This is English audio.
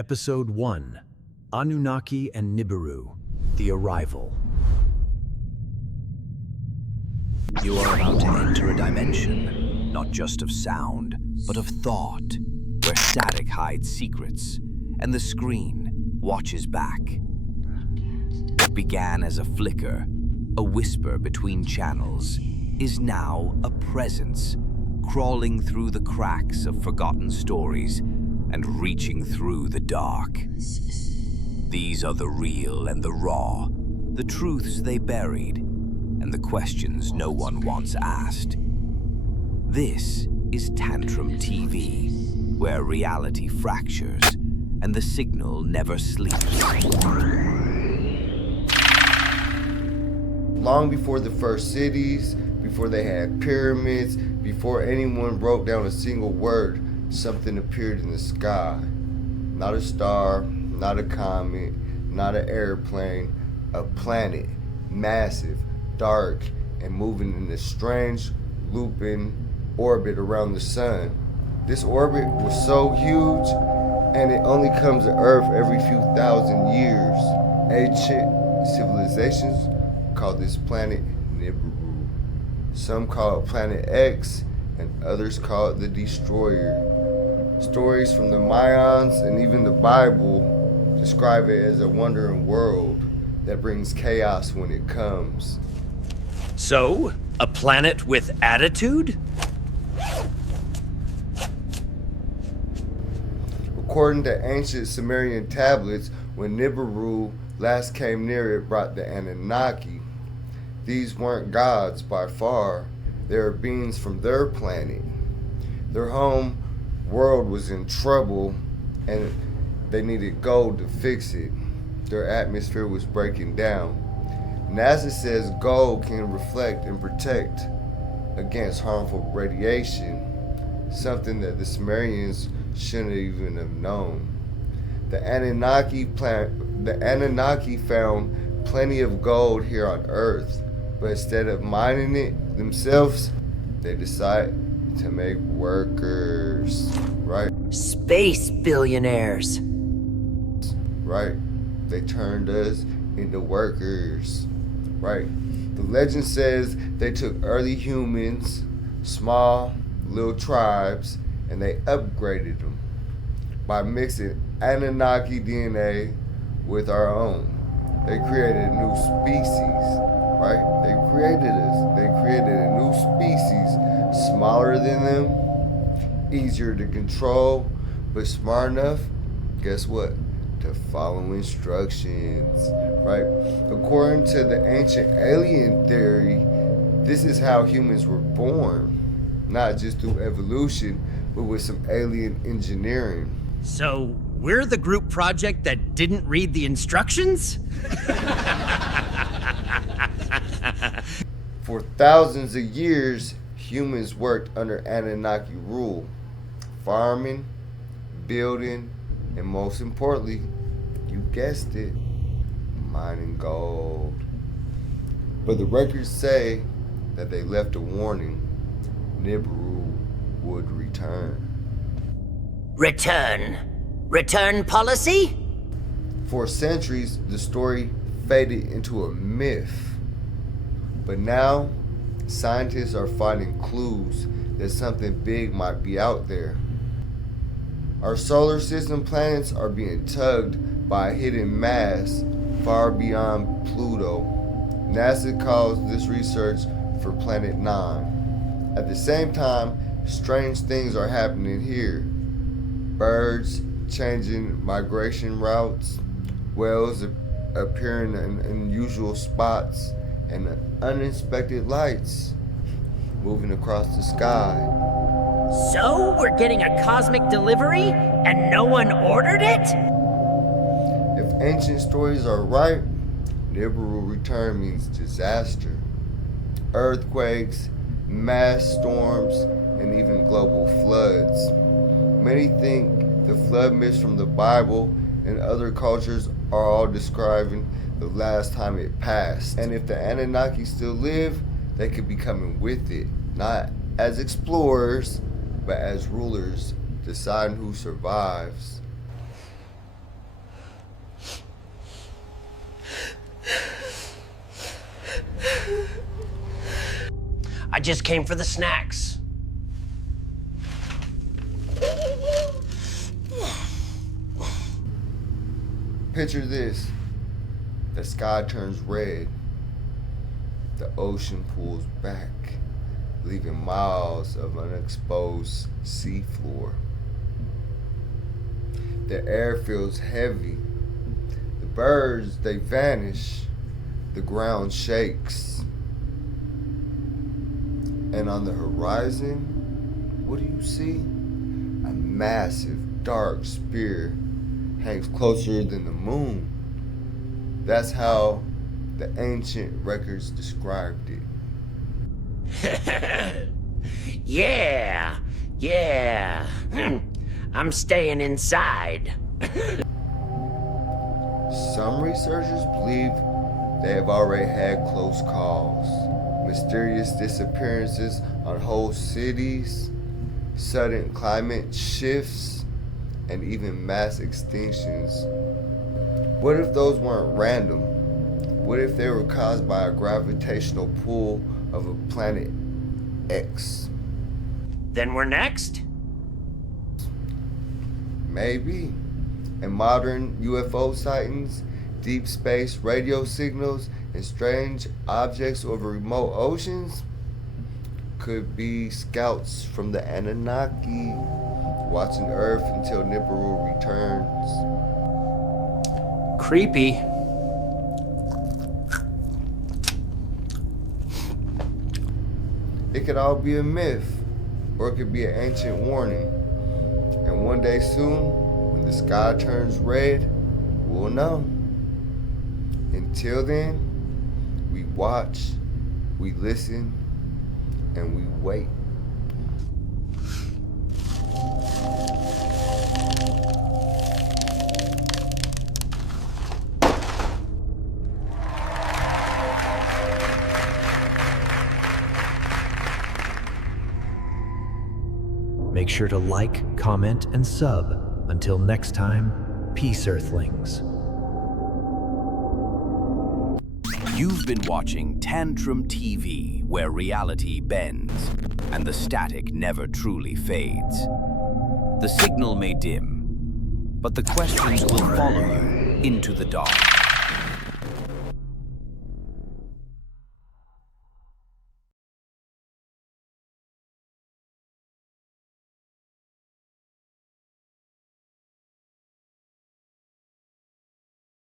Episode 1, Anunnaki and Nibiru, The Arrival. You are about to enter a dimension, not just of sound, but of thought, where static hides secrets, and the screen watches back. What began as a flicker, a whisper between channels, is now a presence, crawling through the cracks of forgotten stories and reaching through the dark. These are the real and the raw, the truths they buried, and the questions no one wants asked. This is Tantrum TV, where reality fractures and the signal never sleeps. Long before the first cities, before they had pyramids, before anyone wrote down a single word, something appeared in the sky. Not a star, not a comet, not an airplane, a planet, massive, dark, and moving in a strange, looping orbit around the sun. This orbit was so huge, and it only comes to Earth every few thousand years. Ancient civilizations call this planet Nibiru. Some call it Planet X, and others call it the Destroyer. Stories from the Mayans and even the Bible describe it as a wandering world that brings chaos when it comes. So, a planet with attitude? According to ancient Sumerian tablets, when Nibiru last came near, it brought the Anunnaki. These weren't gods by far. They were beings from their planet. Their home world was in trouble, and they needed gold to fix it. Their atmosphere was breaking down. NASA says gold can reflect and protect against harmful radiation, something that the Sumerians shouldn't even have known. The Anunnaki found plenty of gold here on Earth, but instead of mining it themselves, they decided to make workers, right? Space billionaires. Right. They turned us into workers, right? The legend says they took early humans, small little tribes, and they upgraded them by mixing Anunnaki DNA with our own. They created a new species, right? They created us. They created a new species, smaller than them, easier to control, but smart enough, guess what? To follow instructions, right? According to the ancient alien theory, this is how humans were born, not just through evolution, but with some alien engineering. So, we're the group project that didn't read the instructions? For thousands of years, humans worked under Anunnaki rule, farming, building, and most importantly, you guessed it, mining gold. But the records say that they left a warning: Nibiru would return. Return policy? For centuries, the story faded into a myth. But now, scientists are finding clues that something big might be out there. Our solar system planets are being tugged by a hidden mass far beyond Pluto. NASA calls this research for Planet 9. At the same time, strange things are happening here. Birds changing migration routes, whales appearing in unusual spots, and unexpected lights moving across the sky. So, we're getting a cosmic delivery and no one ordered it? If ancient stories are right, Nibiru return means disaster. Earthquakes, mass storms, and even global floods. Many think the flood myths from the Bible and other cultures are all describing the last time it passed. And if the Anunnaki still live, they could be coming with it, not as explorers, but as rulers, deciding who survives. I just came for the snacks. Picture this. The sky turns red. The ocean pulls back, leaving miles of unexposed seafloor. The air feels heavy. The birds, they vanish. The ground shakes. And on the horizon, what do you see? A massive, dark spear hangs closer than the moon. That's how the ancient records described it. Yeah. I'm staying inside. Some researchers believe they have already had close calls, mysterious disappearances on whole cities, sudden climate shifts, and even mass extinctions. What if those weren't random? What if they were caused by a gravitational pull of a planet X? Then we're next? Maybe. And modern UFO sightings, deep space radio signals, and strange objects over remote oceans could be scouts from the Anunnaki watching Earth until Nibiru returns. Creepy. It could all be a myth, or it could be an ancient warning. And one day soon, when the sky turns red, we'll know. Until then, we watch, we listen, and we wait. Make sure to like, comment, and sub. Until next time, peace, Earthlings. You've been watching Tantrum TV, where reality bends and the static never truly fades. The signal may dim, but the questions will follow you into the dark.